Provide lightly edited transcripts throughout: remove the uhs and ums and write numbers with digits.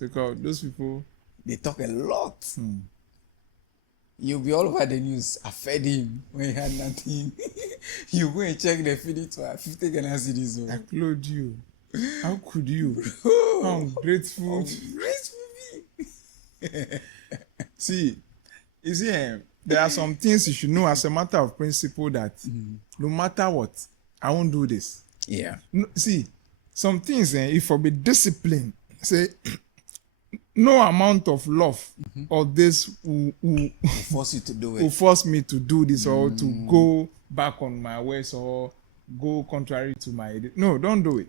Because those people, They talk a lot. You'll be all over the news. I fed him when he had nothing. You go and check the feed to 50 Ghana cedis. I clothed you. How could you? How ungrateful. See, you see, there are some things you should know as a matter of principle that no matter what, I won't do this. Yeah. No, see, some things, if I be disciplined, say, no amount of love or this will Force you to do will it. force me to do this or to go back on my ways or go contrary to my. No, don't do it.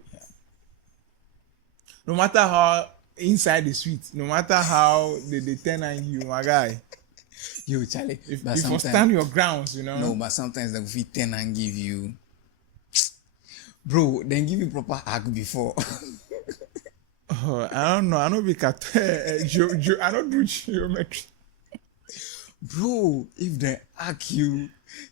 No matter how inside the sweet, no matter how they turn on you, my guy. You, Charlie. If But you sometimes, stand your grounds, you know. no, but sometimes they will 10 and give you. Bro, then give you proper hug before. I don't know. I don't be I don't do geometry. Bro, if they hack you,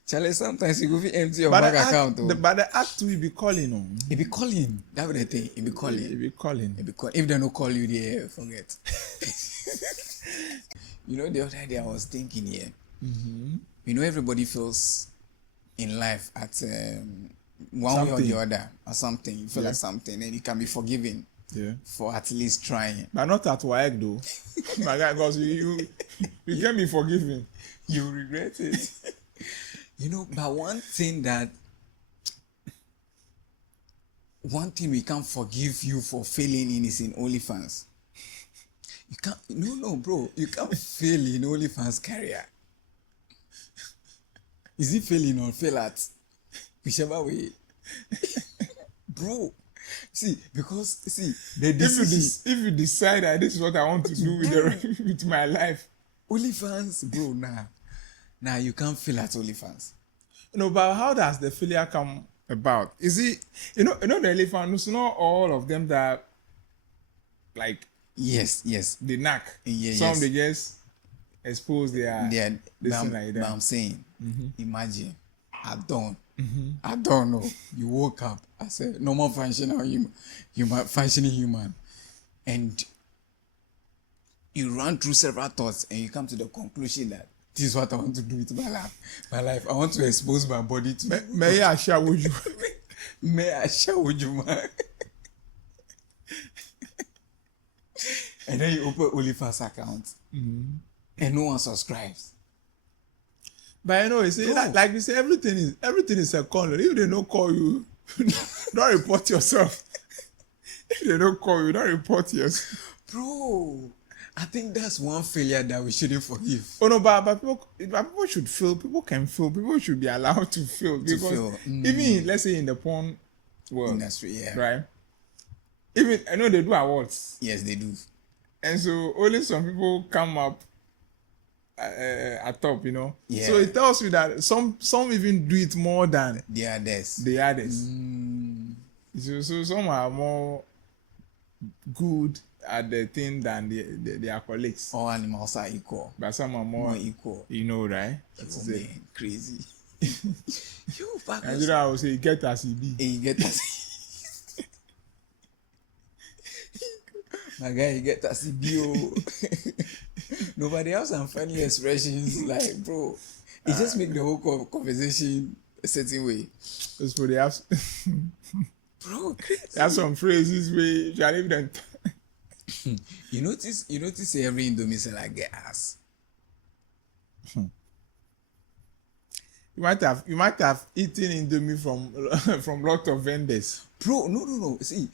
Charlie, sometimes you go fit empty your But bank the act, account. Oh. but the act will be calling on. It be calling. That be the thing. It be It calling. be calling. It be call. If they no call you, they forget. You know, the other day I was thinking here. You know, everybody feels in life at one way or Something. the other or something. You feel like something, and you can be forgiven Yeah. for at least trying. But not at WAEC though. My guy, because you can be forgiven. You regret it. You know, but one thing we can't forgive you for failing in is in OnlyFans. You can't, no, bro. You can't fail in OnlyFans career. Is it failing or fail at? Whichever way. Bro. See, the decision. If you decide that this is what I want to do with my life. OnlyFans, bro, nah, you can't fail at OnlyFans. No, but how does the failure come about? Is it you know the elephants, not all of them that like Yes. they knack. Yeah, Some yes. they just expose their Yeah, this but thing like but that. I'm saying, imagine, I don't know. You woke up as a normal functioning human, and you run through several thoughts, and you come to the conclusion that this is what I want to do with my life. I want to expose my body to. May I share with you? May I share with you, man? And then you open OnlyFans account, and no one subscribes. But you know, you see, like we say, everything is a call. If they don't call you, don't report yourself. If they don't call you, don't report yourself. Bro, I think that's one failure that we shouldn't forgive. Oh no, but people should feel. People can feel. People should be allowed to feel because feel. even let's say in the porn world, Industry, yeah. right? Even I know they do awards, Yes, they do. and so only some people come up at top, you know. Yeah. So it tells you that some even do it more than The others. the others. So some are more good at the thing than their colleagues, All animals are equal. but some are More more, equal. you know, right? That's Oh, it. man, crazy. You back Nigeria will say get as he be. and you get that. My guy, you get that CBO. Nobody else have funny expressions like, bro. It just make the whole conversation a certain way. That's what they have. Bro, crazy. There's some phrases where you can even. You notice every Indomie seller get ass. You might have eaten Indomie from lot of vendors. Bro, no. See,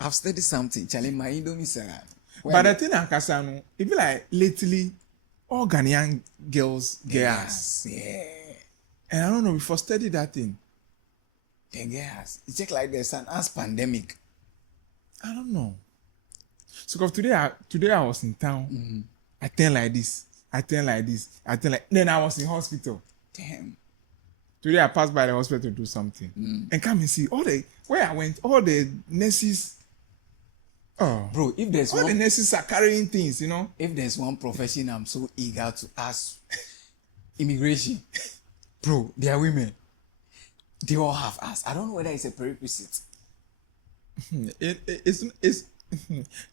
I've studied something. Charlie, my Indomie seller. But the thing in Kasano, it be like lately, all Ghanaian girls get ass. Yeah. And I don't know, before study that thing. They get ass. It's just like there's an ass pandemic. I don't know. So cause today I was in town. I turn like this. Then I was in hospital. Damn. Today I passed by the hospital to do something. And come and see where I went, all the nurses. Oh, Bro, if there's all the one nurses are carrying things, you know. if there's one profession I'm so eager to ask, immigration. Bro, they are women. They all have ass. I don't know whether it's a prerequisite. it's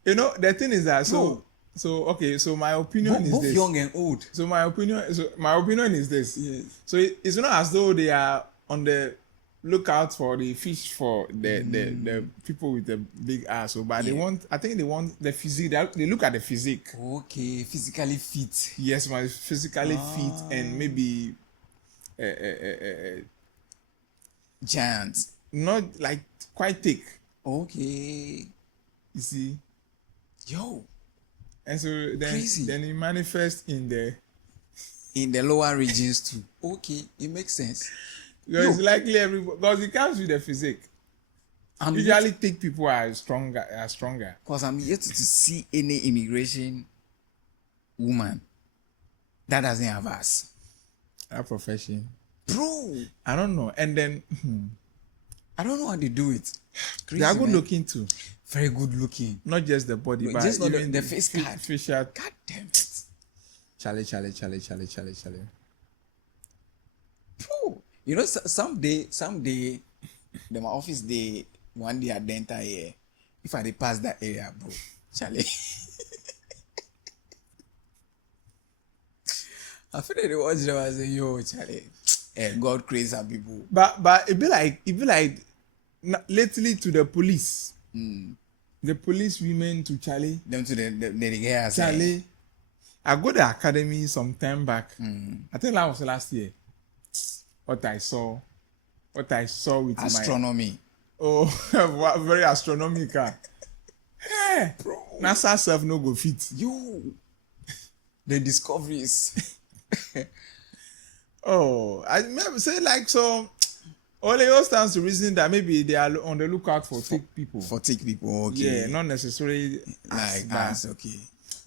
you know the thing is that Bro. so okay, so my opinion is Both this. young and old. So my opinion is this. Yes. So it's not as though they are on the lookout for the fish for the people with the big ass. So, but they Yeah. want. I think they want the physique. They look at the physique. Okay, physically fit. Yes, my physically fit and maybe Giant. not like quite thick. Okay. You see, Yo. and so Crazy. then it manifests in the. In the lower regions too. Okay, it makes sense. Because it's likely everybody because it comes with the physique. I'm Usually, thick people are stronger. because I'm yet to see any immigration woman that doesn't have ass. That profession. Bro, I don't know. And then I don't know how they do it. they are good man. looking too. Very good looking. Not just the body, But but just not even the face card. facial. God damn it. Charlie. Bro. You know, someday, the my office day, one day at the entire year, if I dey pass that area, bro, Charlie. I feel like they watch them and say, yo, Charlie, God creates some people. But it be like lately to the police. The police women to Charlie. Them to the girls. Charlie. I go to academy some time back. I think that was last year. What I saw with Astronomy. my very astronomical. Hey, Bro. NASA self no go fit. Yo. The discoveries. Oh, I maybe say like so. Only all stands to reason that maybe they are on the lookout for thick people. For thick people, okay. Yeah, not necessarily Like but, us, okay.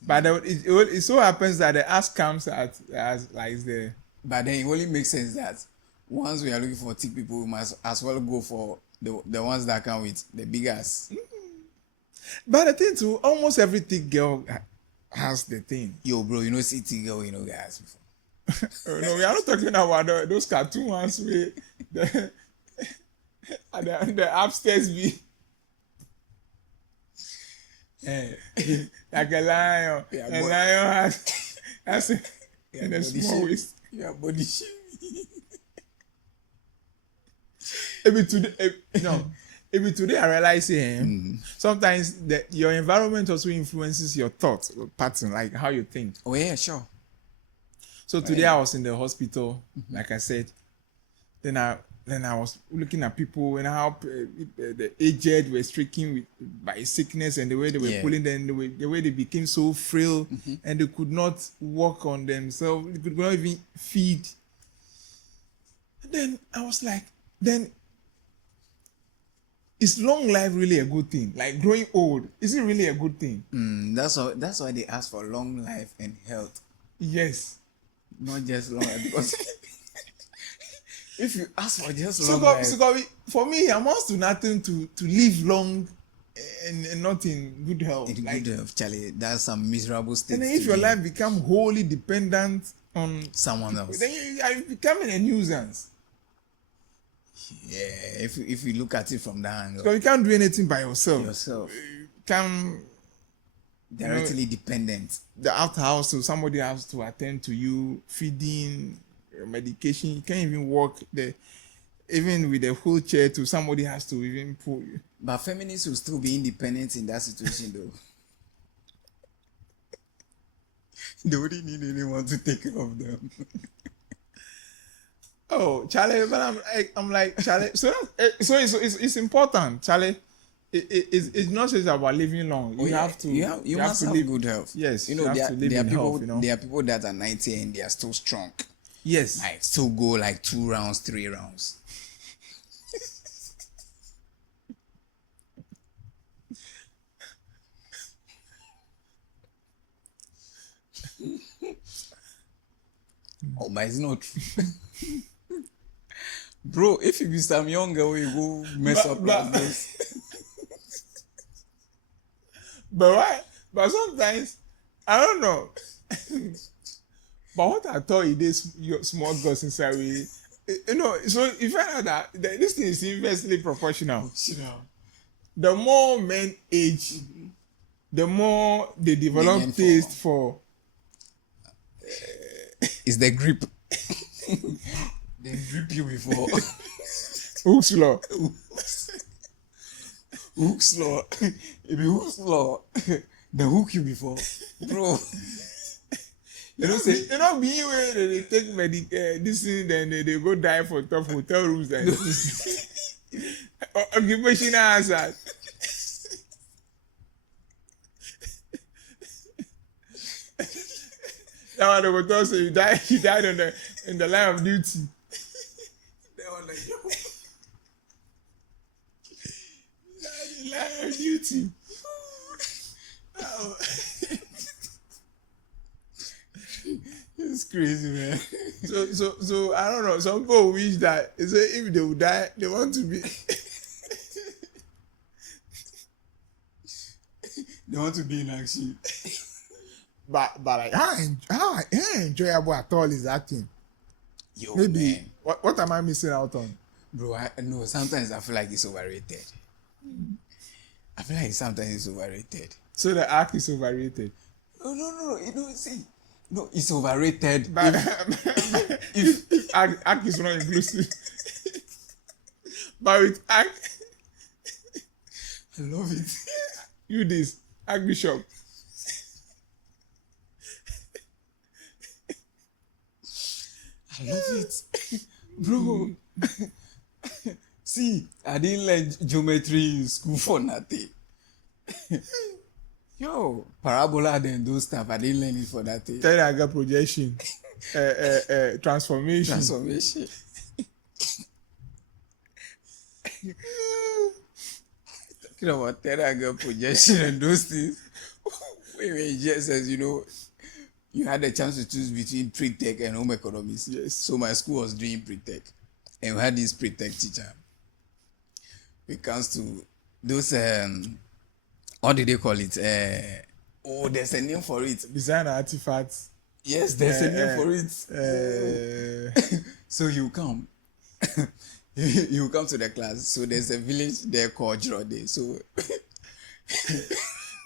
but it so happens that the ass comes as like the But then it only makes sense that once we are looking for thick people, we must as well go for the ones that come with the big ass. But the thing too, almost every thick girl has the thing. Yo, bro, you know, see thick girl, you know, guys before. No, we are not talking about those cartoon ones where the upstairs be like a lion. Yeah, A but- lion has a, in a body small shape. waist. Yeah, body shaming. Maybe today I realize sometimes your environment also influences your thought pattern, like how you think. Oh yeah, sure. So today I was in the hospital, like I said. Then I was looking at people and how the aged were stricken by sickness and the way they were Yeah. pulling them, the way they became so frail and they could not walk on themselves, they could not even feed. And then I was like, then is long life really a good thing? Like growing old, is it really a good thing? That's why they ask for long life and health, Yes. not just long life. Because if you ask for just So, long life, for me, I'm amounts to nothing to live long and not in good health. in Like, good health, Charlie, that's some miserable state. and then if to your be in. life become wholly dependent on Someone else. then you are becoming a nuisance. Yeah, if you look at it from that angle, Because you can't do anything by yourself. yourself You can directly dependent. the after house, so somebody has to attend to you, feeding, medication. You can't even walk even with a wheelchair to somebody has to even pull you. But feminists will still be independent in that situation, though. They wouldn't need anyone to take care of them. Oh, Charlie, but I'm like Charlie. So it's important, Charlie. It's not just about living long. You have to. You must to have live good health. Yes, you you know have there, to live there are in people. health, you know. There are people that are 90 and they are still strong. Yes. Like still go like 2 rounds, 3 rounds. Oh, but it's not true. Bro, if you be some younger, we go mess But- up but- like this. But why? But sometimes I don't know. But what I thought it is your small girls inside we, you know. So you find out that this thing is inversely proportional. the more men age, the more they yearn develop for- taste for. It's the grip. They grip you before. Hooks law. Hook's law. If you hook's law, they hook you before. Bro. You know, say, You know, being where they take this thing, then they go die for tough hotel rooms and occupational hazard. That one they will tell you he died in the line of duty. they were like, yo. The line of duty. It's crazy, man. So I don't know. Some people wish that they say if they would die, they want to be. They want to be in action. But like how enjoyable at all is that thing? Yo, Maybe man. what am I missing out on? Bro, I know sometimes I feel like it's overrated. I feel like sometimes it's overrated. So the arc is overrated. No. You know, see, no, it's overrated. But if arc is not inclusive. But with arc, I love it. you this Archbishop. I love it, bro. See, I didn't learn geometry in school for nothing. Yo, parabola and those stuff, I didn't learn it for that thing. Triangle projection, transformation. Transformation. Talking about triangle projection and those things. Wait, just as you know, you had a chance to choose between pre-tech and home economics. Yes. So my school was doing pre-tech, and we had this pre-tech teacher. When it comes to those, what do they call it? There's a name for it. Design artifacts. Yes, there's a name for it. So you come. You come to the class. So there's a village there called Jordan. So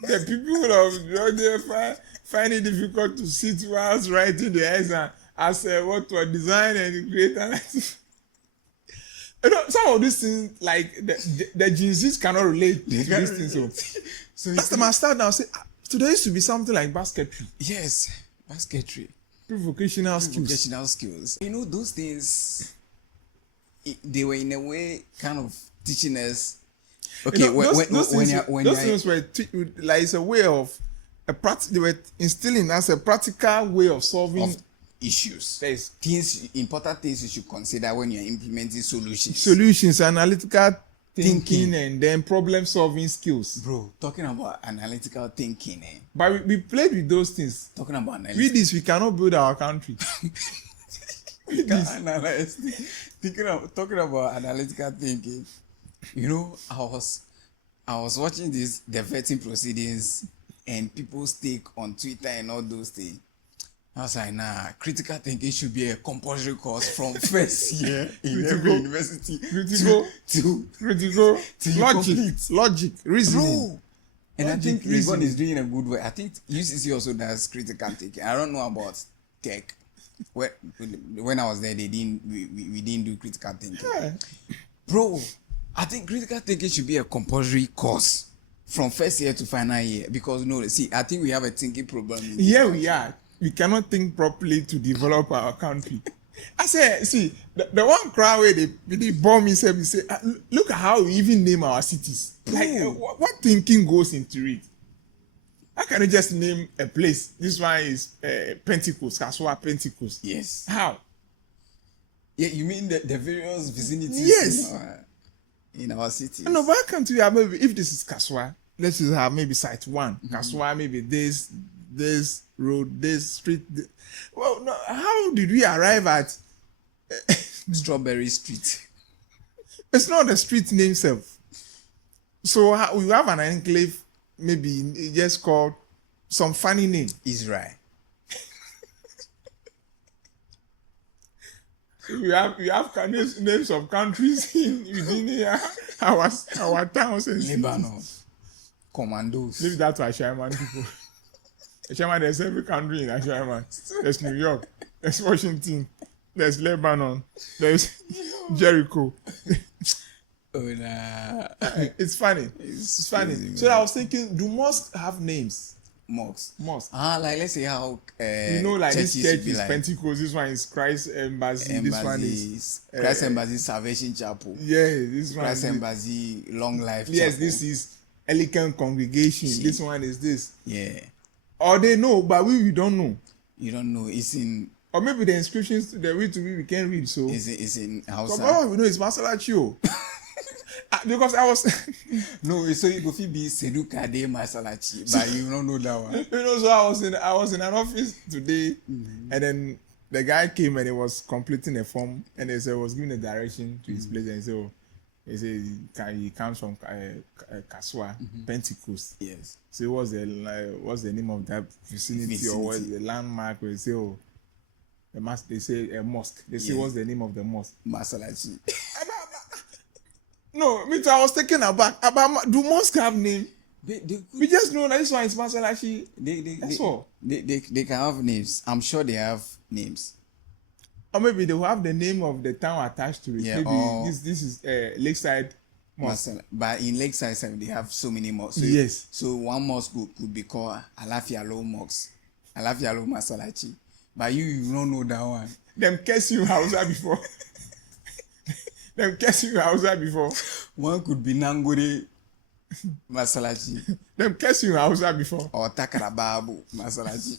The people of Jordan find it difficult to sit whilst writing the exam as what to design and create an artifact. You know, some of these things, like the Gen Zs cannot relate to these things. So last time I start now, say, so there used to be something like basketry, yes, basketry, vocational skills. vocational skills. You know, those things, they were in a way kind of teaching us. Okay, You know, those things you're were like it's a way of they were instilling as a practical way of solving of issues, Yes. things, important things you should consider when you're implementing solutions. solutions, analytical thinking, Thinking. and then problem solving skills. Bro, talking about analytical thinking, But we played with those things. talking about With analytical this, we cannot build our country. analyze. Talking about analytical thinking, you know, I was watching the vetting proceedings and people's take on Twitter and all those things. I was like, nah, critical thinking should be a compulsory course from first year in every Critical- university critical- to Critical To you logic, complete. logic, reasoning. bro. And I Logic, think Legon reasoning. is doing a good way. I think UCC also does critical thinking. I don't know about tech. When I was there, we didn't do critical thinking. Yeah. Bro, I think critical thinking should be a compulsory course from first year to final year, because no, see, I think we have a thinking problem. Here we are. We cannot think properly to develop our country. I say, see, the one crowd where they bomb himself, he say, look at how we even name our cities. Like, what thinking goes into it? How can you just name a place? This one is Pentecost, Kaswa Pentecost. Yes. How? Yeah, you mean the various vicinities Yes. in our city? No, but how come to have maybe if this is Kaswa, let's just have maybe site one. Kaswa, maybe this road, this street. Well, no, how did we arrive at? Strawberry Street. It's not the street name itself. So we have an enclave, maybe just called some funny name. Israel. we have names of countries within here, our towns and cities. Lebanon, commandos. Leave that to Ashaiman people. Ashaiman, there's every country in Ashaiman. There's New York, there's Washington, there's Lebanon, there's Jericho. Oh, nah. It's funny. It's funny. crazy, So man. I was thinking, do mosques have names? Mosques. Mosque. Like let's say how Like this churches church should be is like Pentecost, this one is Christ Embassy, this one is Christ Embassy Salvation Chapel. this one Christ is Embassy Long Life yes, Chapel. this is Elican Congregation. See. This one is this. Yeah. Or they know, but we don't know. You don't know. It's in Or maybe the inscriptions the way to read we can't read. So it's in Hausa. all we know is Masalachi. Because I was No, so you go fit be Seduka de Masalachi, but you don't know that one. so I was in an office today, and then the guy came and he was completing a form, and he said was giving a direction to his place, and he said he comes from Kaswa, Pentecost. Yes. So what's the name of that vicinity, or what's the landmark? Where they say they say a mosque. They say Yes. what's the name of the mosque? Masalachi. No, me too. I was taken aback. Do mosques have name? We just know that this one is Masalachi. That's all. They can have names. I'm sure they have names. Or maybe they will have the name of the town attached to it. Yeah, Maybe or- this is Lakeside Mosque. But in Lakeside 7, they have so many mosques. So Yes. So one mosque could be called Alafialo Mosque. Alafialo Masalachi. But you don't know that one. Them curse you Hausa before. Them curse you Hausa before. One could be Nangore Masalachi Them curse you Hausa before. or Takarababu Masalachi.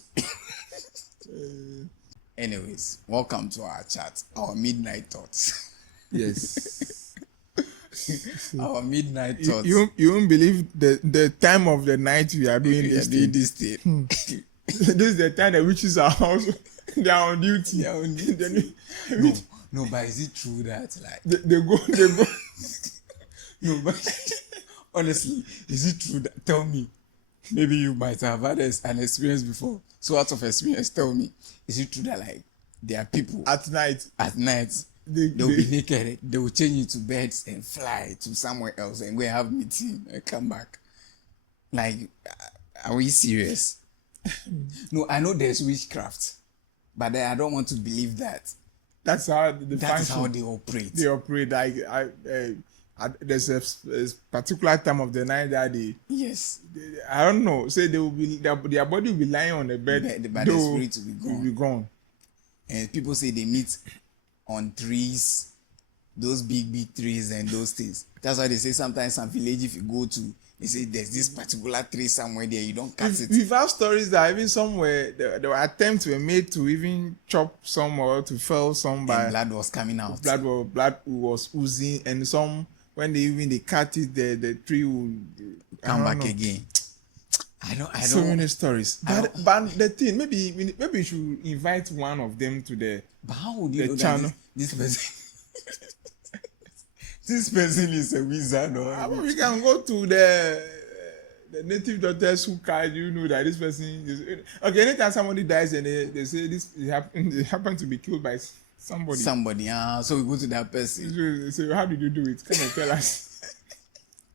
Anyways, welcome to our chat, our midnight thoughts. Yes. Our midnight thoughts. You won't believe the time of the night we are doing We are this doing thing. this thing. This is the time the witches are also they are on duty. They are on duty. They- No, but is it true that like they go. no, but honestly, is it true that tell me? Maybe you might have had an experience before. So out of experience, tell me, is it true that like there are people At night, at night they'll be naked, they will change into birds and fly to somewhere else and go and have meeting and come back? Like, are we serious? No, I know there's witchcraft, but I don't want to believe that. that's how the That is function. how they operate. They operate. Like there's a particular time of the night that Yes. I don't know. Say they will be their body will be lying on the bed, But the though spirit will be gone. will be gone. And people say they meet on trees, those big trees and those things. That's why they say sometimes some village, if you go to, they say there's this particular tree somewhere there, you don't cut it. We've had stories that even somewhere there were attempts were made to even chop some or to fell some by And blood was coming out. blood was oozing, and some when they cut it, the tree will Come I don't back know. again. I don't. So many stories. I But the thing, maybe we should invite one of them to the But how would you The know channel. that this person, this person is a wizard or? we can go to the native doctors who can you know that this person is okay. Anytime somebody dies and they say it happened to be killed by somebody. Somebody. So we go to that person. So how did you do it? Come and tell us.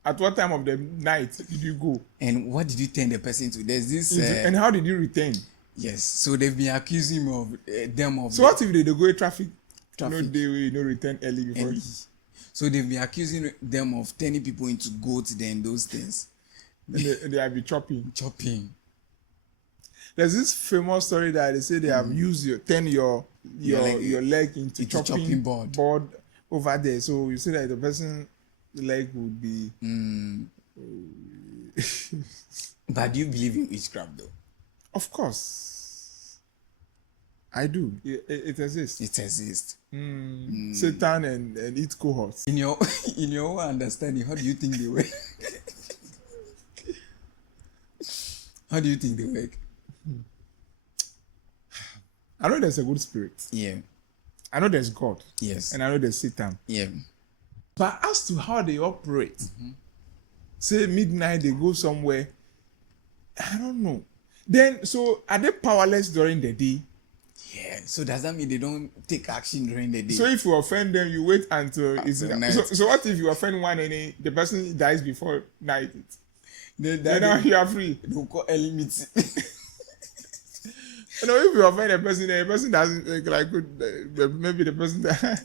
At what time of the night did you go? And what did you turn the person to? There's this. And how did you return? Yes. So they've been accusing me of them of. So what if they go traffic? No Traffic. day way, no return early before. early. So they've been accusing them of turning people into goats, then those things, They have be chopping. chopping. There's this famous story that they say they have used your leg into chopping, chopping board. over there. So you say that the person leg would be But do you believe in witchcraft though? of course I do. It exists. It exists. Satan and its cohorts. In your own understanding, how do you think they work? How do you think they work? I know there's a good spirit. Yeah. I know there's God. Yes. And I know there's Satan. Yeah. But as to how they operate, say midnight they go somewhere, I don't know. Then so are they powerless during the day? Yeah. So does that mean they don't take action during the day? So if you offend them, you wait until it's Until night. night. So what if you offend one and the person dies before night? Then Now you are free. they will call early meeting. You know, if you offend a person, the person doesn't maybe the person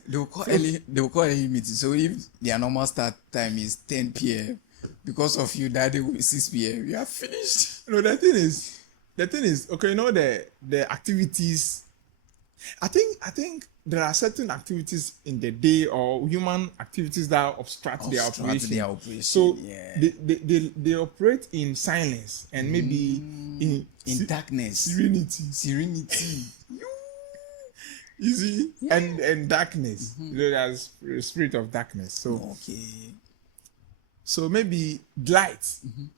They will call early. They will call early meeting. So if their normal start time is 10 p.m. because of you that day will be 6 p.m. You are finished. No, the thing is, okay, you know the activities. I think there are certain activities in the day or human activities that obstruct their operation. So yeah. they operate in silence and maybe in darkness. Serenity. You see, Yeah. and darkness. You know, there's a spirit of darkness. So Okay. so maybe light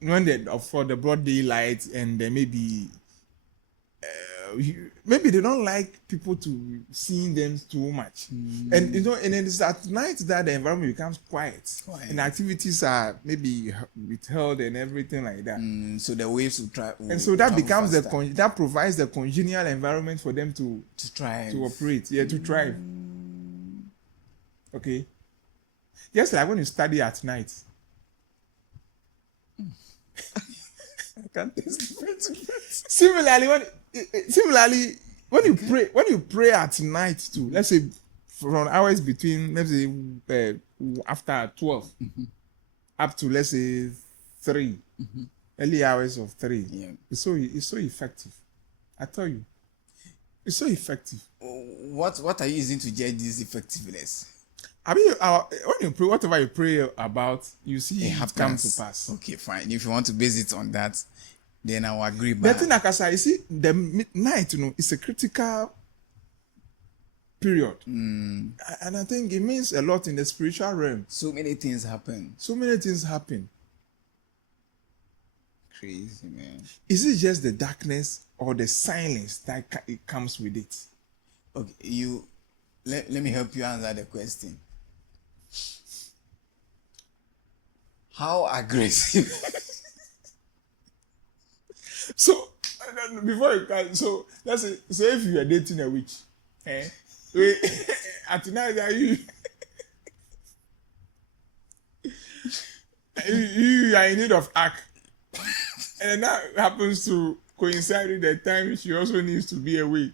when they for the broad daylight, and then maybe maybe they don't like people to seeing them too much, and you know, and it's at night that the environment becomes quiet. And activities are maybe withheld and everything like that. So the waves will try. And so that becomes that provides the congenial environment for them to try to operate, to thrive. Okay, just like when you study at night. I can't testify to that. Similarly, when you pray at night too, let's say from hours between, let's say after 12 up to, let's say 3, early hours of 3, it's so effective. I tell you, it's so effective. What are you using to judge this effectiveness? I mean, when you pray, whatever you pray about, you see it come to pass. Okay, fine. If you want to base it on that, then I'll agree. The thing, like I said, you see, the midnight, you know, it's a critical period, and I think it means a lot in the spiritual realm. So many things happen. So many things happen. Crazy, man. Is it just the darkness or the silence that it comes with it? Okay, let me help you answer the question. How aggressive? So before you can, so let's say, if you are dating a witch, at night are you you are in need of ark, and that happens to coincide with the time she also needs to be away.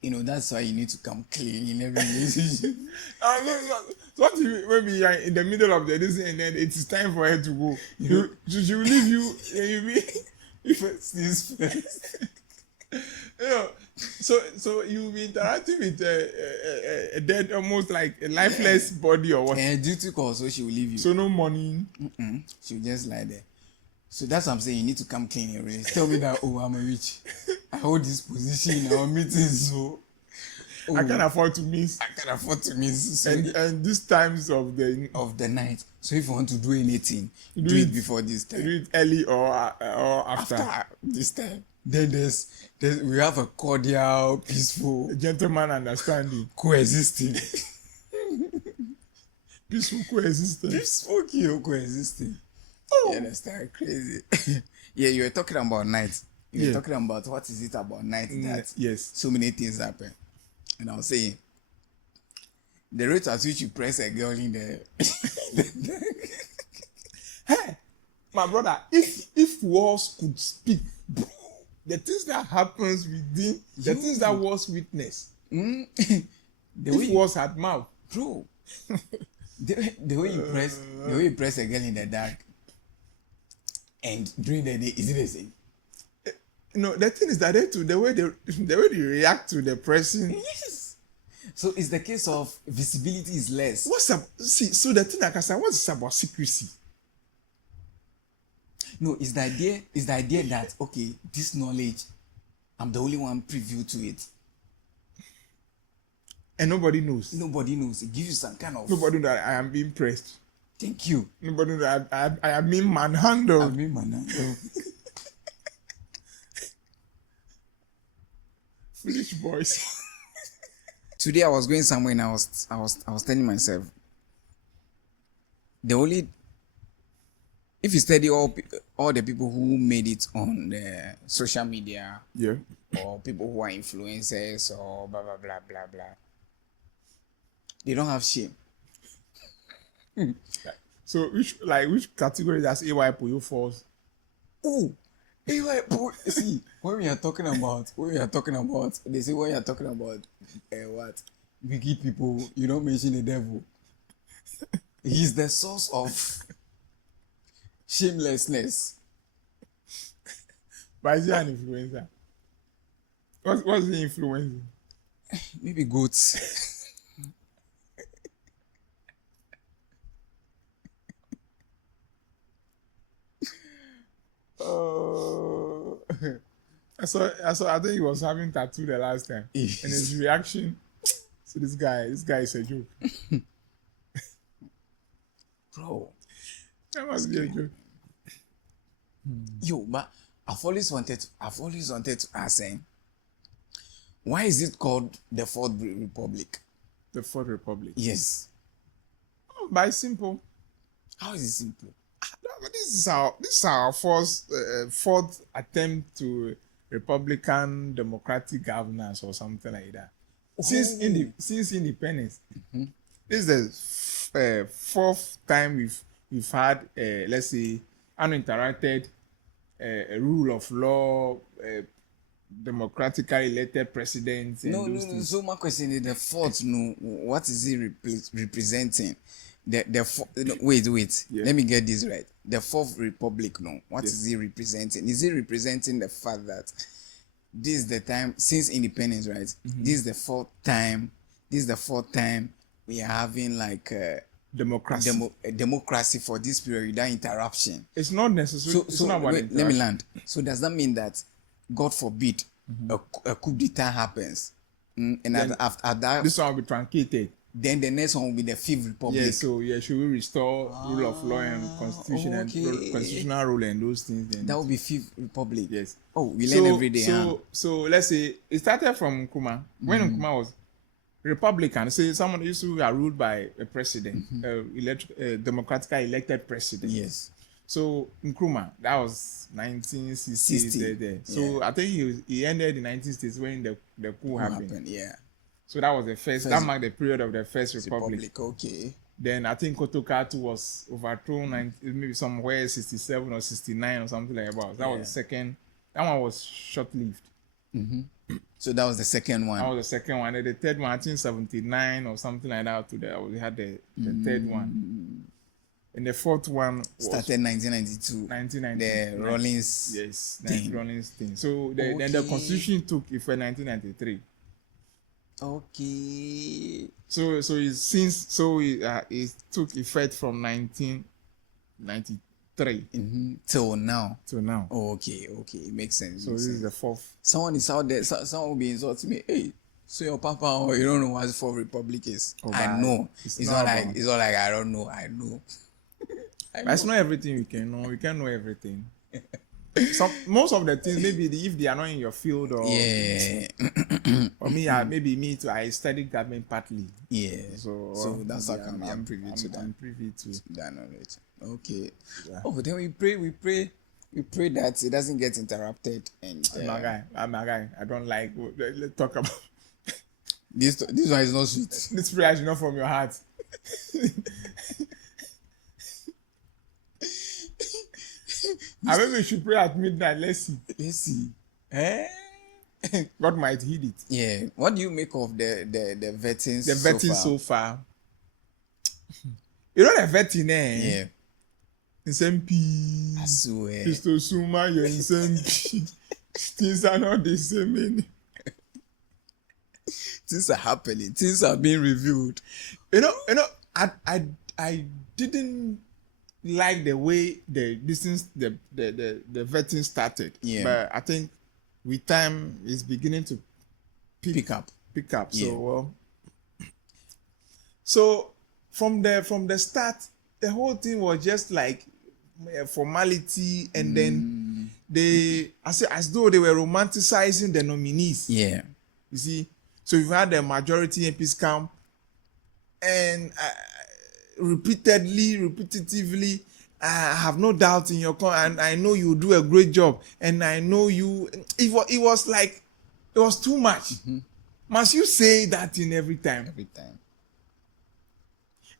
You know, that's why you need to come clean in every relationship. So what if maybe you are in the middle of the season and then it is time for her to go? She will leave you and you be first. You know, so you'll be interacting with a dead, almost like a lifeless body or what? And duty call, so she will leave you. So no money. She'll just lie there. So that's what I'm saying. You need to come clean your race. Tell me that, oh, I'm a witch. I hold this position in our meetings, so I can't afford to miss. So and these times of the night. So if you want to do anything, do it before this time. Do it early or after this time. Then we have a cordial, peaceful, gentleman understanding, coexisting. Peaceful coexistence. Peaceful coexisting. You understand? Crazy. Yeah, you were talking about night. You were talking about what is it about night that so many things happen. And I was saying, the rate at which you press a girl in the hey, my brother, if walls could speak, bro, the things that happens within, the things that walls witness, if walls had mouth, bro, the way you press a girl in the dark, and during the day, is it the same? No, the thing is that the way they react to the pressing. Yes. So it's the case of visibility is less. So the thing, like I said, what's about secrecy? No, it's the idea that, okay, this knowledge, I'm the only one privy to it. And nobody knows. Nobody knows. It gives you some kind of... Nobody knows that I am being pressed. Thank you. Nobody knows that I am being manhandled. Foolish boys. Today I was going somewhere and I was telling myself, the only if you study all the people who made it on the social media, Yeah. or people who are influencers or blah blah blah blah blah, they don't have shame. So which category does AY Puyo falls? Oh, see, when we are talking about, they say when you are talking about what wicked people, you don't mention the devil. He's the source of shamelessness. But is he an influencer? What's the influencing? Maybe goats. Oh, I saw. I think he was having tattoo the last time, and his reaction to this guy is a joke. Bro, That must be a joke. yo, but I've always wanted to ask him, why is it called the Fourth Republic? The Fourth Republic. Yes. Oh, by simple. How is it simple? This is our fourth attempt to Republican democratic governance or something like that. Since independence, this is the fourth time we've had let's say uninterrupted rule of law, democratically elected presidents. And No. So my question is the fourth. No, what is it representing? Wait. Yeah. Let me get this right. The Fourth Republic. No, what is it representing? Is it representing the fact that this is the time since independence, right? This is the fourth time. We are having like democracy for this period without interruption. It's not necessary. So not about wait, let me land. So does that mean that, God forbid, a coup d'etat happens, and Then after that, this one will be truncated. then the next one will be the Fifth Republic? Yeah, so should we restore rule of law and constitution and constitutional rule and those things? Then That will be Fifth Republic. yes. Oh, we learn every day. So let's say it started from Nkrumah. When Nkrumah was Republican, say someone used to are ruled by a president, democratically elected president. Yes. So Nkrumah, that was 1960s there. So I think he ended in 1960s when the coup happened. Yeah. So that was the first. That marked the period of the First Republic. Okay. Then I think Kotokatu was overthrown, maybe somewhere 67 or 69 or something like that. That was the second. That one was short-lived. So that was the second one. That was the second one. And the third one, I think 79 or something like that. We had the third one. And the fourth one started 1992. 1992. The Rawlings. Yes, thing. Rawlings thing. So then the constitution took effect 1993. Okay. So it took effect from 1993 Till now. Oh, Okay. It makes sense. So this is the fourth. Someone is out there. Someone will be insulting me. Hey, so your papa, or you don't know what the Fourth Republic is? I know. It's not like I don't know. I know. That's not everything we can know. We can't know everything. Most of the things, maybe if they are not in your field, or or maybe me too. I studied government partly. Yeah. So that's how come I'm privy to that. I'm privy to that knowledge. Okay. Yeah. Oh, then we pray that it doesn't get interrupted. And I'm a guy. I don't like. Let's talk about this one is not sweet. this prayer is not from your heart. I maybe we should pray at midnight. Let's see. God might heed it. Yeah. What do you make of the vetting? The vetting so far. You know the vetting, Yeah. SMP. I swear. Mr. Suma, you're in SMP. Things are not the same. Things are happening. Things are being reviewed. You know. I didn't like the way the vetting started. Yeah. But I think with time it's beginning to Pick up. Yeah. So from the start, the whole thing was just like a formality, and then as though they were romanticizing the nominees. Yeah. You see, so you've had the majority MPs come, and repetitively, I have no doubt in your and I know you do a great job, and I know you. It was like it was too much. Must you say that in every time? Every time.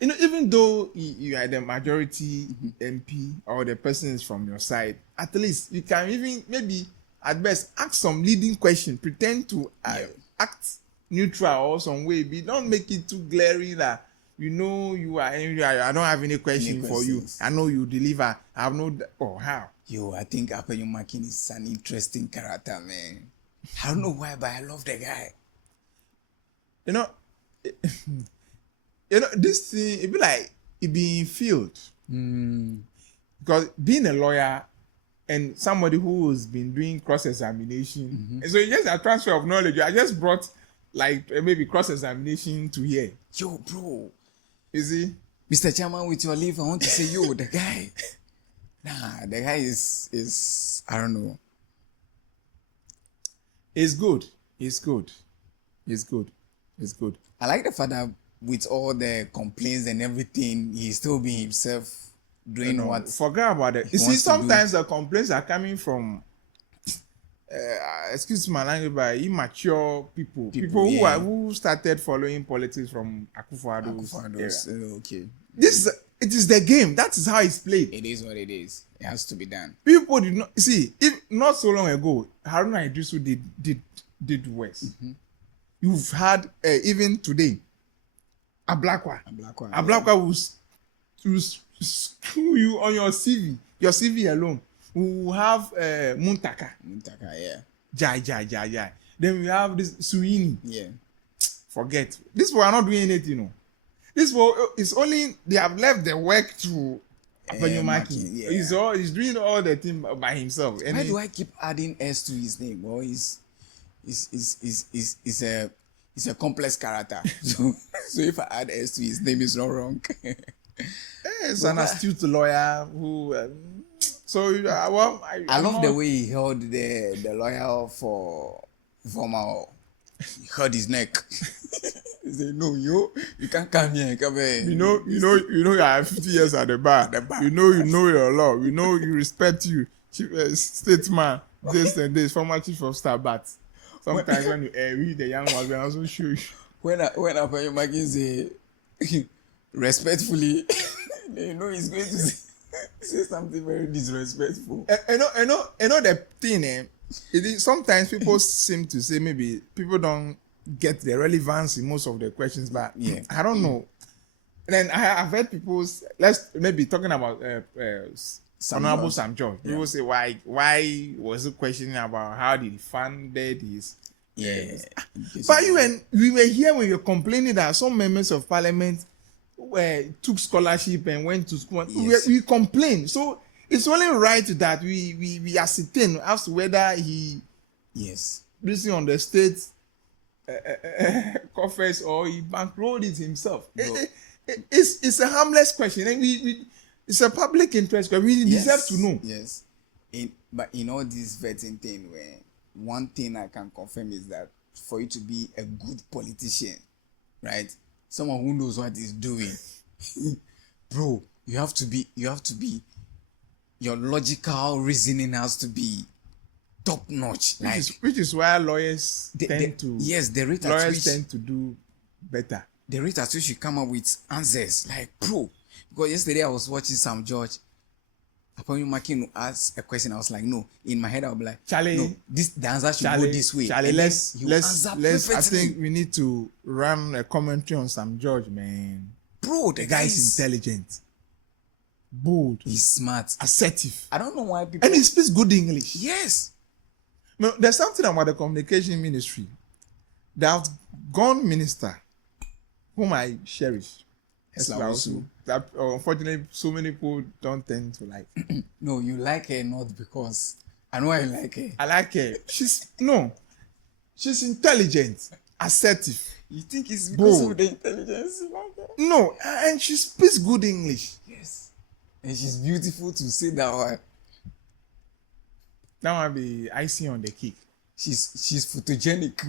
You know, even though you are the majority MP or the person is from your side, at least you can even maybe at best ask some leading question, pretend to act neutral or some way, but don't make it too glaring that you know you are angry. I don't have any question for you. I know you deliver. I have no how. Yo, I think Akpenyumakin is an interesting character, man. I don't know why, but I love the guy. You know. You know, this thing, it be like it being field. Because being a lawyer and somebody who has been doing cross-examination, and so it's just a transfer of knowledge. I just brought like maybe cross-examination to here. Yo, bro. You see? Mr. Chairman, with your leave, I want to say, yo, the guy. Nah, the guy is I don't know. It's good. It's good. It's good. It's good. I like the fact that with all the complaints and everything, he's still being himself, doing what. Forget about it. You see, sometimes the complaints are coming from, excuse my language, by immature people who started following politics from Akufo-Addo's era. Okay. It is the game. That is how it's played. It is what it is. It has to be done. People did not see. If not so long ago, Haruna Iddrisu did worse. You've had even today. Ablakwa will screw you on your CV alone. We will have Muntaka, yeah. Jai. Then we have this Suini. Yeah. Forget. This people are not doing anything, no. This people is only they have left the work to Akpenyumakin. Yeah. He's doing all the thing by himself. And why do I keep adding S to his name? Well, he's a complex character. so if I add S to his name, it's not wrong. He's an astute lawyer who. I love the way he held the lawyer for Vomao. He held his neck. He said, "No, you can't come here. Come here. You know, you have 50 years at the bar. You know your law. You know you respect you, chief statesman. This and this, former chief of staff, but." Sometimes when you read the young ones, we also show you. When Akpenyumakin say respectfully, you know he's going to say something very disrespectful. I know the thing. It is, sometimes people seem to say maybe people don't get the relevance in most of the questions, but I don't know. And then I've heard people. Let's maybe talking about Honorable Sam George. People say why was it questioning about how did he funded his but we were here when you were complaining that some members of parliament took scholarship and went to school. We complained. So it's only right that we ascertain as to whether he based on the state coffers or he bankrolled it himself. It's a harmless question, and it's a public interest because we deserve to know. Yes. But in all this vetting thing, where one thing I can confirm is that for you to be a good politician, right? Someone who knows what he's doing, bro, you have to be, your logical reasoning has to be top notch. Which is why lawyers tend to do better. The rate at which you come up with answers, like, bro, because yesterday I was watching Sam George. Akpenyumakin asked a question. I was like, no. In my head, I'll be like, Charlie, no, the answer should go this way. Charlie, let's. I think we need to run a commentary on Sam George, man. Bro, the guy is intelligent, bold, he's smart, assertive. I don't know why people. And he speaks good English. Yes. No, there's something about the communication ministry. The outgone minister, whom I cherish. That unfortunately so many people don't tend to like. No, you like her not because I know I like her. I like her. She's intelligent, assertive. You think it's because of the intelligence? No, and she speaks good English. Yes, and she's beautiful to say that one. That might be icing on the cake. She's photogenic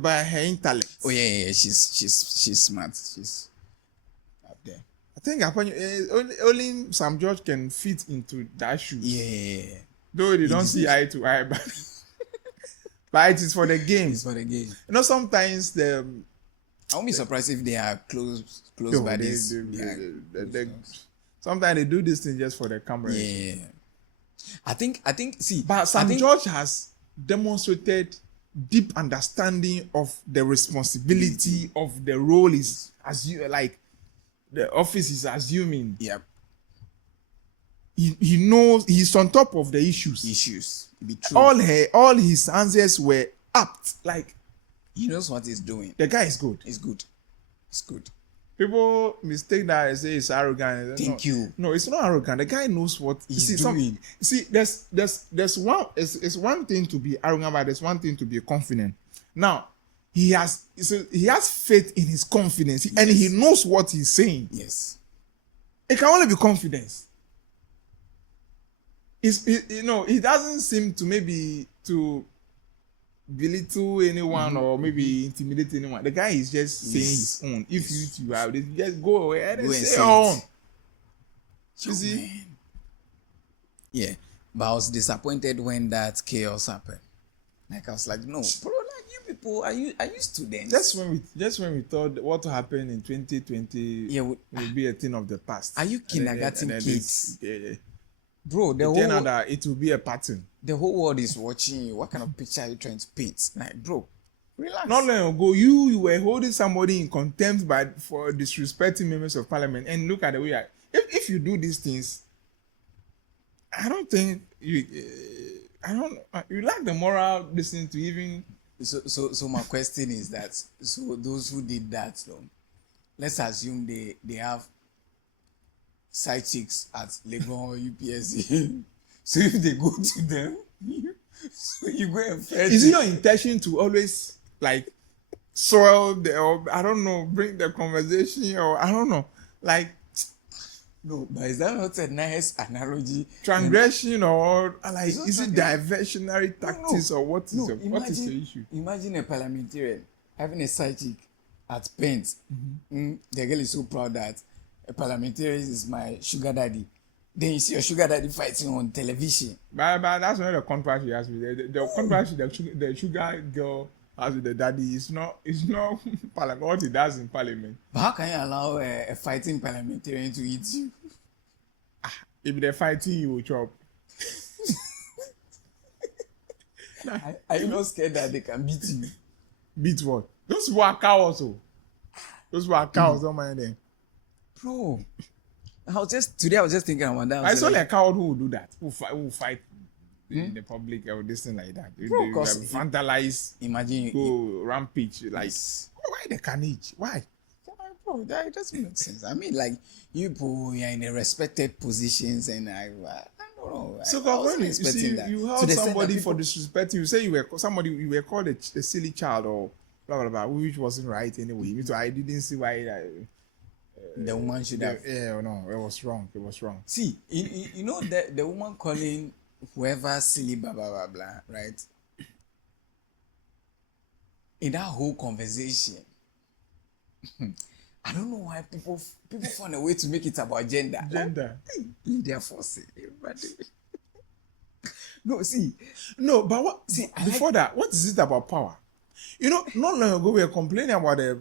by her intellect. Oh yeah, she's smart. She's up there. I think only Sam George can fit into that shoes. Yeah. Though they don't see eye to eye, but it is for the game. It's for the game. You know, sometimes I won't be surprised if they are close by this. Sometimes they do this thing just for the camera. Yeah. I think. See, but Sam George has demonstrated deep understanding of the responsibility of the role is like the office is assuming. Yeah. He knows he's on top of the issues. Be true. All his answers were apt. Like he knows what he's doing. The guy is good. It's good. People mistake that and say it's arrogant. Thank you. No, it's not arrogant. The guy knows what he's doing. There's one. It's one thing to be arrogant, but there's one thing to be confident. Now, he has faith in his confidence, and he knows what he's saying. Yes. It can only be confidence. He doesn't seem to maybe to belittle anyone or maybe intimidate anyone. The guy is just saying his own. If you have this, just go ahead and say your own. You see? Man. Yeah, but I was disappointed when that chaos happened. Like I was like, no, bro, like you people, are you students? Just when we thought what happened in 2020 will be a thing of the past. Are you kindergarten kids? Yeah. Bro, that it will be a pattern. The whole world is watching you. What kind of picture are you trying to paint? Like, bro, relax. Not long ago, you were holding somebody in contempt for disrespecting members of parliament. And look at the way if you do these things, I don't think you lack the moral listening to even. So my question is that those who did that, let's assume they have side chicks at Legon or UPSC. So if they go to them, so you go and fetch. Is it your intention to always like soil bring the conversation, or I don't know, like? No, but is that not a nice analogy? Transgression or like is it diversionary tactics or what is the issue? Imagine a parliamentarian having a side chick at Pence. The girl is so proud that a parliamentarian is my sugar daddy. Then you see your sugar daddy fighting on television. But that's not the contrast she has with the contrast the sugar girl has with the daddy. It's not parliament. What he does in parliament. But how can you allow a fighting parliamentarian to eat you? If they're fighting, you will chop. Are you not scared that they can beat you? Beat what? Those who are cowards. Those who are cowards, don't mind them. Bro, today I was just thinking about that. I saw like a coward who will do that. Who fight in the public or this thing like that. Bro, they vandalize. Imagine go rampage. Like why the carnage? Why? Bro, that doesn't make sense. I mean, like you people, you're in a respected positions, and I don't know. So when you held somebody for disrespecting, you say you were called a silly child or blah blah blah, which wasn't right anyway. So I didn't see why. The woman should have. Yeah, no, it was wrong. See, you know the woman calling whoever silly blah blah blah blah, right? In that whole conversation, I don't know why people find a way to make it about gender. In their force, everybody. But what? See, before that, what is it about power? Not long ago we were complaining about the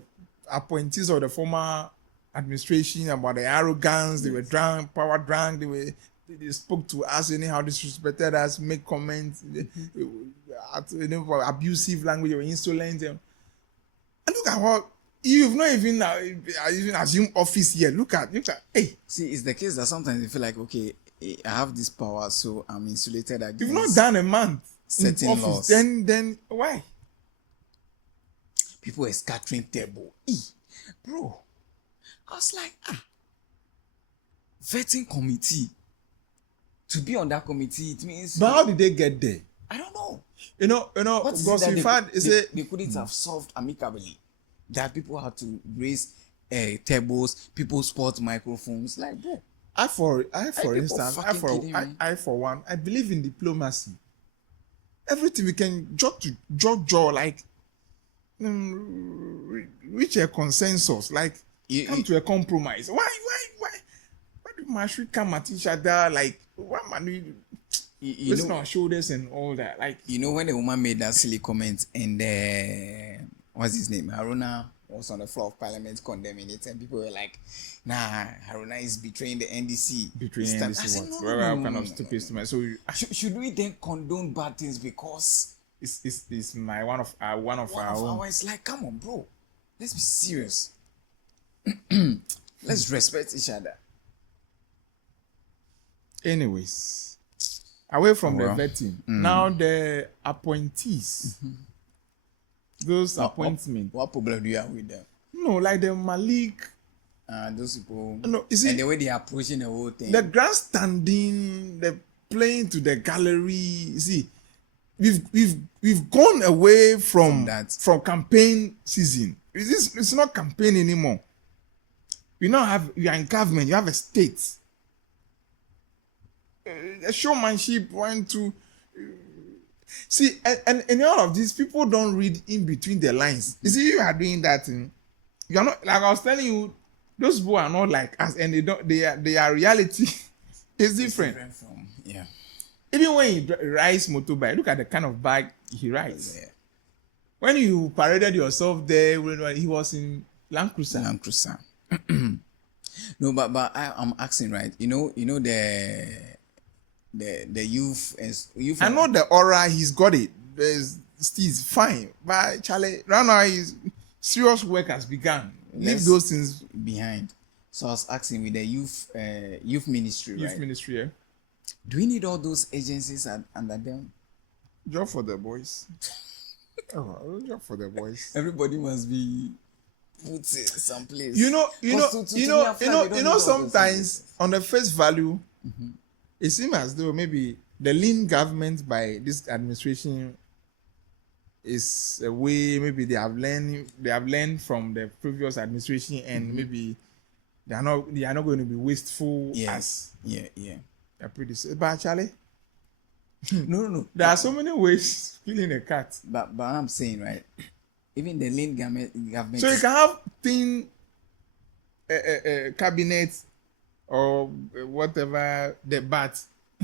appointees of the former administration, about the arrogance. They were power drunk. They spoke to us anyhow, disrespected us, make comments, abusive language or insolent. And look at what you've not even assumed office yet. Look at. Hey, see, it's the case that sometimes you feel like, okay, I have this power, so I'm insulated against. You've not done a month certain in office. Laws. Then why? People are scattering table. Bro, I was like, vetting committee. To be on that committee, it means. But how did they get there? I don't know. Because they couldn't have solved amicably. That people had to raise tables, people spot microphones. Like, bro. For one, I believe in diplomacy. Everything we can jaw like reach a consensus, like come to a compromise. Why should come at each other like what man we You it's know, our shoulders and all that. Like when a woman made that silly comment and what's his name? Haruna was on the floor of parliament condemning it, and people were like, nah, Haruna is betraying the NDC. between This time- I this said, what? no, Well, no, kind no, of no, stupid statement. So Should we then condone bad things because it's my one of our one of own. our, it's like, come on, bro, let's be serious. Let's respect each other. Anyways, away from Well, the vetting, now the appointees, those appointments. What problem do you have with them? No, like the Malik. Those people. No, you see, And the way they are approaching the whole thing. the grandstanding, the playing to the gallery. You see, we've gone away from that. from campaign season. It's not campaign anymore. We are in government. You have a state. A showmanship want to see, and in all of this, people don't read in between the lines. You see, you are doing that thing. You are not, like I was telling you, those people are not like us, and they are reality is different. From, yeah. Even when he rides motorbike, look at the kind of bag he rides. Yeah. When you paraded yourself there, when he was in Land Cruiser. Land Cruiser. No, but I'm asking, right? You know the youth youth. I know the aura, he's got it. Steve's fine, but Charlie, right now his serious work has begun. Leave Let's- those things. behind. So I was asking with the youth ministry, right? Youth ministry, yeah. Do we need all those agencies under them? Job for the boys. Job for the boys. Everybody must be put in someplace. You know. Sometimes Sometimes on the face value, it seems as though maybe the lean government by this administration is a way. Maybe they have learned from the previous administration, and maybe they are not going to be wasteful as Yeah. their predecessors. But Charlie, No. there are so many ways killing a cat. But I'm saying, right? Even the lean government. So you can have thin cabinet or whatever the bat.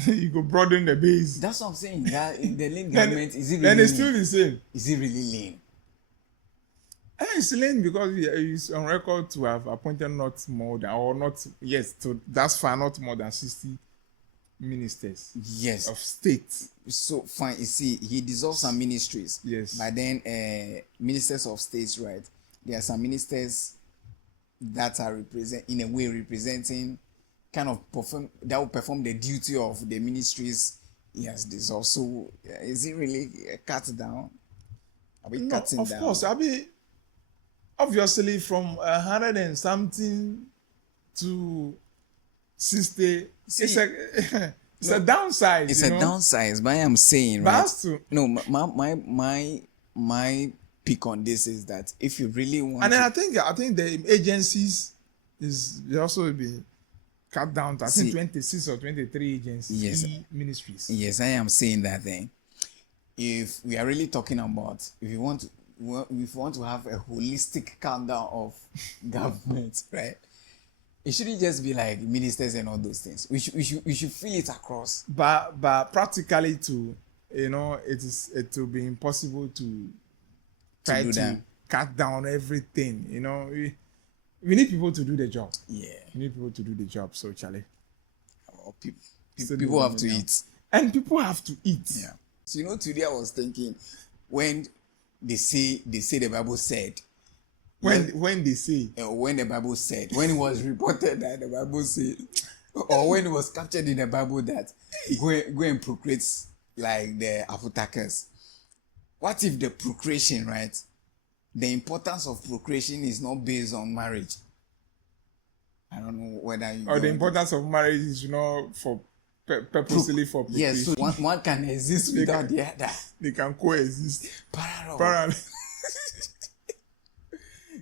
You go broaden the base. That's what I'm saying. That the lean Then- government is it really Then it's lean? still the same. Is it really lean? And it's lean because he's on record to have appointed not more than, or not, yes, to that's far, not more than 60 ministers Yes. of state. So fine. You see, he dissolved some ministries. Yes. But then ministers of states, right? There are some ministers that are representing kind of that will perform the duty of the ministries he has dissolved. So is it really cut down? Are we No, cutting of down? course, I mean, obviously from 100 and something to 60, See, it's a downside. It's you a know? downside, but I am saying, But right? has to. No, my pick on this is that if you really want, And then to, I think the agencies they also be cut down to, I think, See, 26 or 23 agencies, Yes. ministries. yes, I am saying that then. If we are really talking about, if you want to have a holistic countdown of government, right? It shouldn't just be like ministers and all those things. We should feel it across. But practically it will be impossible to try do to that. cut down everything. We need people to do the job. Yeah. We need people to do the job. So Charlie, Or people Still people doing have it to now. eat. and people have to eat. Yeah. So today I was thinking when they say the Bible said When they say when the Bible said, when it was reported that the Bible said, or when it was captured in the Bible that go and procreate like the apothekars. What if the procreation, right? The importance of procreation is not based on marriage. I don't know whether you or the get importance of marriage is for purposely for Yes, so procreation. one can exist without the other. They can coexist. Parallel. Parallel.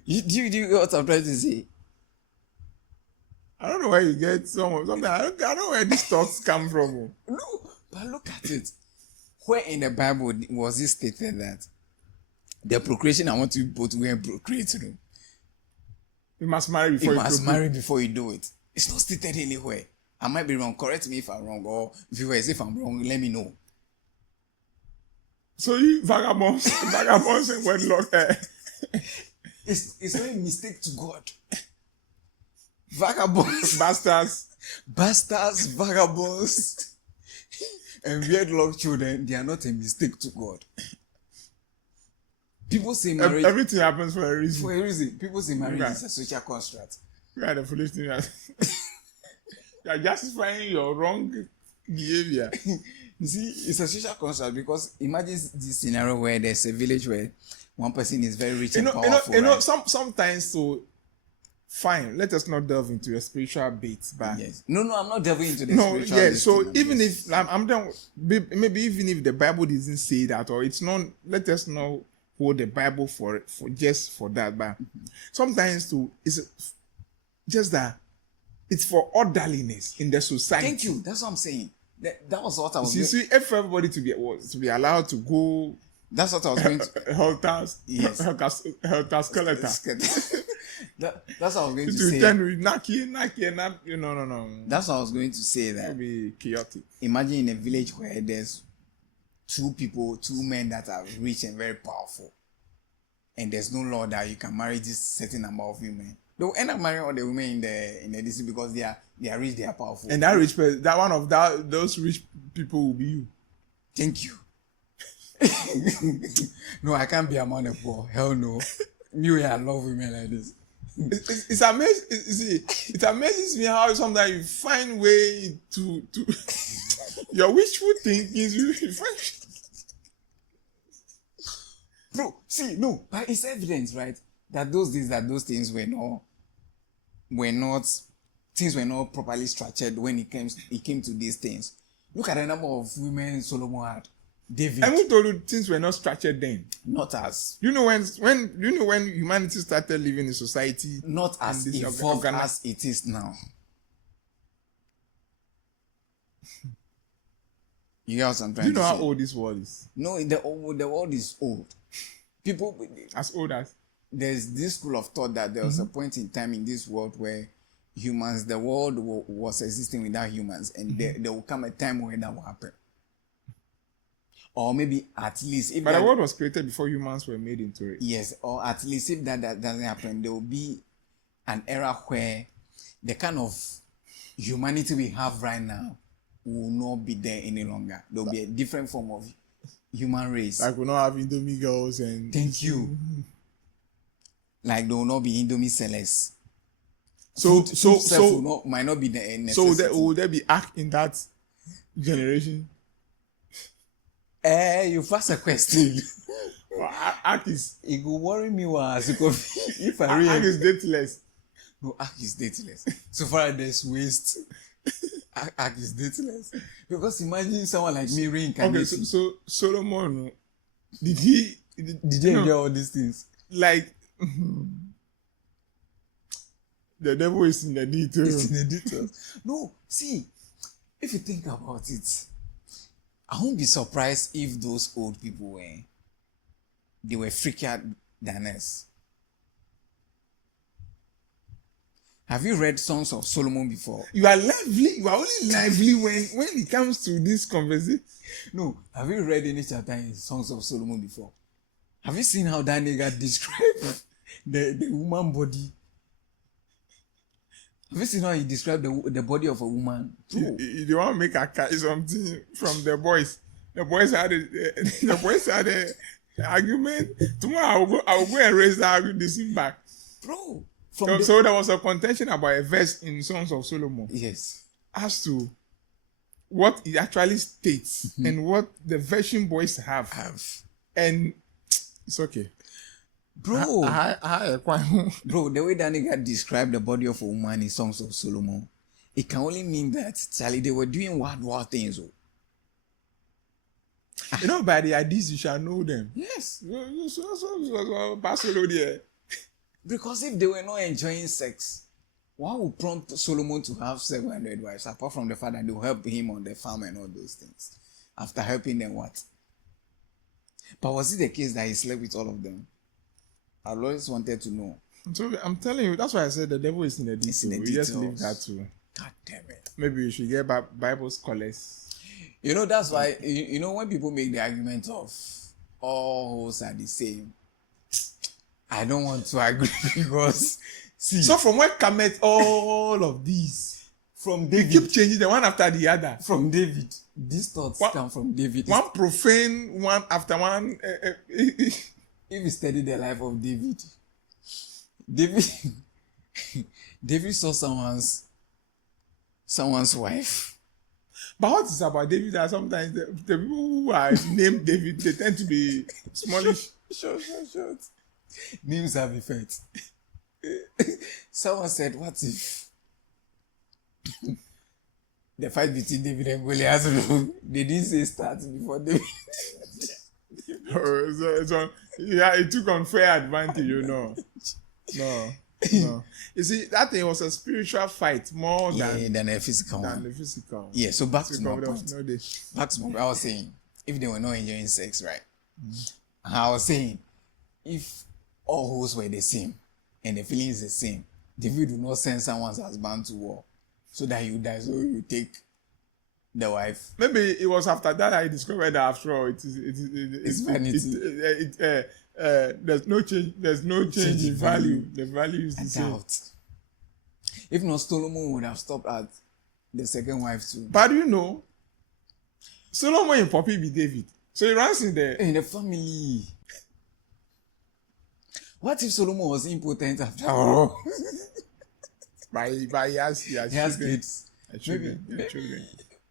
Do you know what I'm trying to say? I don't know where you get something. I don't know where these thoughts come from. No, but look at it. Where in the Bible was it stated that the procreation I want you both to go and procreate? You must marry before You you must procreate. marry before you do it. It's not stated anywhere. I might be wrong. Correct me if I'm wrong, or viewers, if I'm wrong, let me know. So you vagabonds, vagabonds and wedlock. It's not a mistake to God. Vagabonds, Bastards. vagabonds, and weird children, they are not a mistake to God. People say marriage Everything happens for a reason. for a reason. People say marriage Okay. is a social construct. You are the foolish thing. You are justifying your wrong behavior. You see, it's a social construct because imagine this scenario where there's a village where one person is very rich and powerful. Right? Sometimes so. Fine, let us not delve into a spiritual bait, but Yes. No, I'm not delving into the no, spiritual yeah. this So thing, even yes. if I'm done, maybe even if the Bible doesn't say that, or it's not, let us not hold the Bible for just for that. But sometimes too, it's just that it's for orderliness in the society. Thank you. That's what I'm saying. That was what I was. You see, if everybody to be allowed to go That's what I was going to. helter Yes. skelter That's what I was going to to say. pretend with Naki, no. That's what I was going to say. That'll That be chaotic. imagine in a village where there's two men that are rich and very powerful, and there's no law that you can marry this certain number of women. They'll end up marrying all the women in the DC because they are rich, they are powerful. And that rich person, that one of those rich people will be you. Thank you. No, I can't be among the poor. Hell no. Me, I love women like this. It's amazing. It amazes me how sometimes you find way to your wishful thinking is you find. Bro, see, no, but it's evidence, right? That those things were not properly structured when it came to these things. Look at the number of women Solomon had. David. And who told you things were not structured then? Not as You know when humanity started living in society. not as and this evolved organ- as it is now. You get what I'm Do trying you know to how say? old this world is? No, the world is old. People, As old as there's this school of thought that there was Mm-hmm. a point in time in this world where the world was existing without humans, and Mm-hmm. there will come a time where that will happen. Or maybe at least if but that, the world was created before humans were made into it. yes, or at least if that doesn't happen, there will be an era where the kind of humanity we have right now will not be there any longer. There will be a different form of human race. Like we not have Indomie girls and Thank you. Like there will not be Indomie sellers. So Food self might not be the necessity. will there be act in that generation? You asked a question. Well, act is It will worry me if I act really. is dateless. No, act is dateless. So far as there's waste, act is dateless. Because imagine someone like me Okay, reincarnating. so Solomon, did he? Did you enjoy all these things? Like the devil is in the It's details. in the details. No, see, if you think about it, I won't be surprised if those old people they were freakier than us. Have you read Songs of Solomon before? You are lively. You are only lively when it comes to this conversation. No. Have you read any chapter in Songs of Solomon before? Have you seen how that nigga described the woman body? Have you seen how he described the body of a woman? True. You want to make a cat something from the boys. The boys had a argument. Tomorrow I will go and raise that this back. Bro. So there was a contention about a verse in Songs of Solomon Yes. as to what it actually states and what the version boys have. And it's okay. Bro. Bro, The way that nigga described the body of a woman in Songs of Solomon, it can only mean that, Charlie, they were doing wild things. Oh. you know, by the ideas you shall know them. Yes. Pastor there. Because if they were not enjoying sex, what would prompt Solomon to have 700 wives, apart from the fact that they will help him on the farm and all those things? After helping them, what? But was it the case that he slept with all of them? I always wanted to know. So I'm telling you, that's why I said the devil is in the It's in detail. the We just leave details. that to. God damn it. Maybe we should get Bible scholars. You know, that's why, you know, when people make the argument of all hosts are the same, I don't want to agree because, see, So from where cometh all of these? from They David, keep changing the one after the other. from David, these thoughts What- come from David. One profane, one after one. If you study the life of David, David saw someone's wife. But what is about David that sometimes the people who are named David, they tend to be smallish. Short. Names have effect. Someone said, what if the fight between David and Goliath, they didn't say start before David. So, yeah, it took unfair advantage, you know. No. You see, that thing was a spiritual fight more Than a physical than one. the physical. Yeah, so back to Physical, my there was point. no this. Back to what I was saying. If they were not enjoying sex, right? I was saying, if all hosts were the same and the feeling is the same, David would not send someone's husband to war so that you die, so you take the wife. Maybe it was after that I discovered that after all It's vanity. There's no change. There's no change in value. The value is I the same. doubt. If not, Solomon would have stopped at the second wife too. But you know, Solomon and Poppy be David. So he runs in there. In the family. What if Solomon was impotent after all? But he has He has children. kids. Children. Maybe. Children.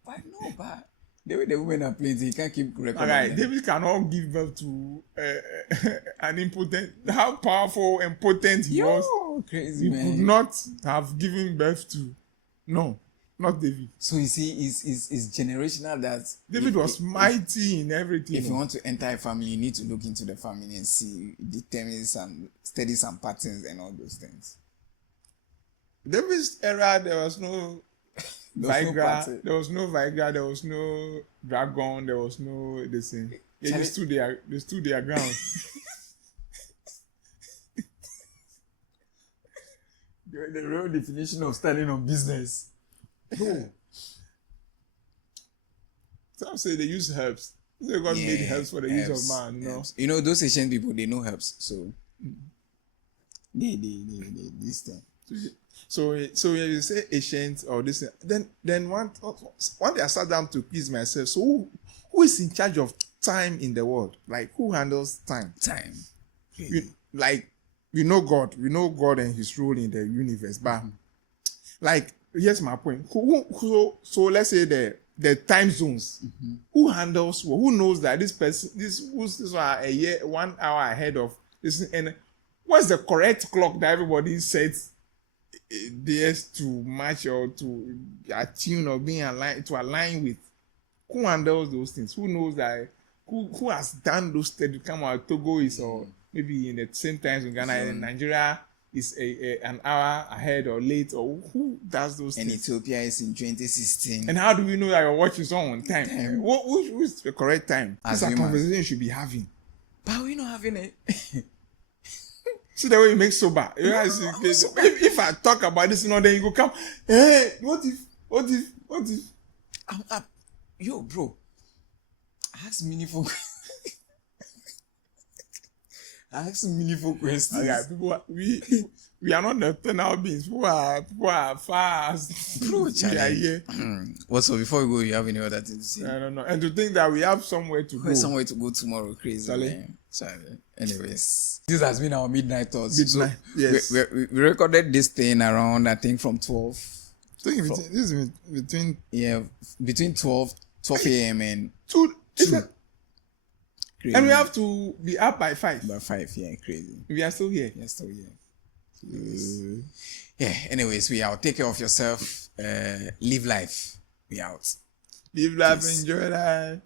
But no, but the way the women are playing, he can't keep recording. Alright, David cannot give birth to an impotent. How powerful and potent he was, Yo, crazy he man. could not have given birth to. No, not David. So you see, it's generational that David was mighty in everything. If you want to enter a family, you need to look into the family and see, determine study some patterns and all those things. David's era, there was no There was no Viagra, pattern. there was no Viagra, there was no dragon, there was no this thing. They Charlie- just stood their ground. The real definition of standing on business. Some say they use herbs. They God made herbs for the use herbs, of man, you know. herbs. You know, those ancient people, they know herbs, so they this thing. So when you say ancient or this, then one day I sat down to quiz myself. So who is in charge of time in the world? Like who handles time? Time. We know God and His role in the universe, but like here's my point. So let's say the time zones. Who handles? Who knows that this person this one a year 1 hour ahead of this, and what's the correct clock that everybody sets theirs to match or to attune or being aligned to align with? Who handles those things? Who knows that? Who has done those studies? Come out, Togo is or maybe in the same times in Ghana and Nigeria is an hour ahead or late, or who does those And things? Ethiopia is in 2016. And how do we know that your watch is on time? Who's the correct time? As This is a humans. conversation you should be having. But we're not having it. See the way you make sober. You guys, if I talk about this, then you go come. Hey, what if? Yo, bro. Ask meaningful. Ask meaningful questions. Okay, we are not nocturnal beings. People are fast. Bro, We are Charlie. here. What, so before we go, you have any other thing to say? I don't know. And to think that we have somewhere to go. There's somewhere to go tomorrow, crazy. Charlie. Man. Charlie. Anyways, this has been our midnight thoughts. Midnight, So yes. we recorded this thing around, I think, from 12. I think this is between Yeah, between 12 a.m. and two. crazy. And we have to be up by 5. About 5, yeah, crazy. We are still here. Yeah, still here. Yeah, anyways, we out. Take care of yourself. Live life. We out. Live life, Peace. enjoy life.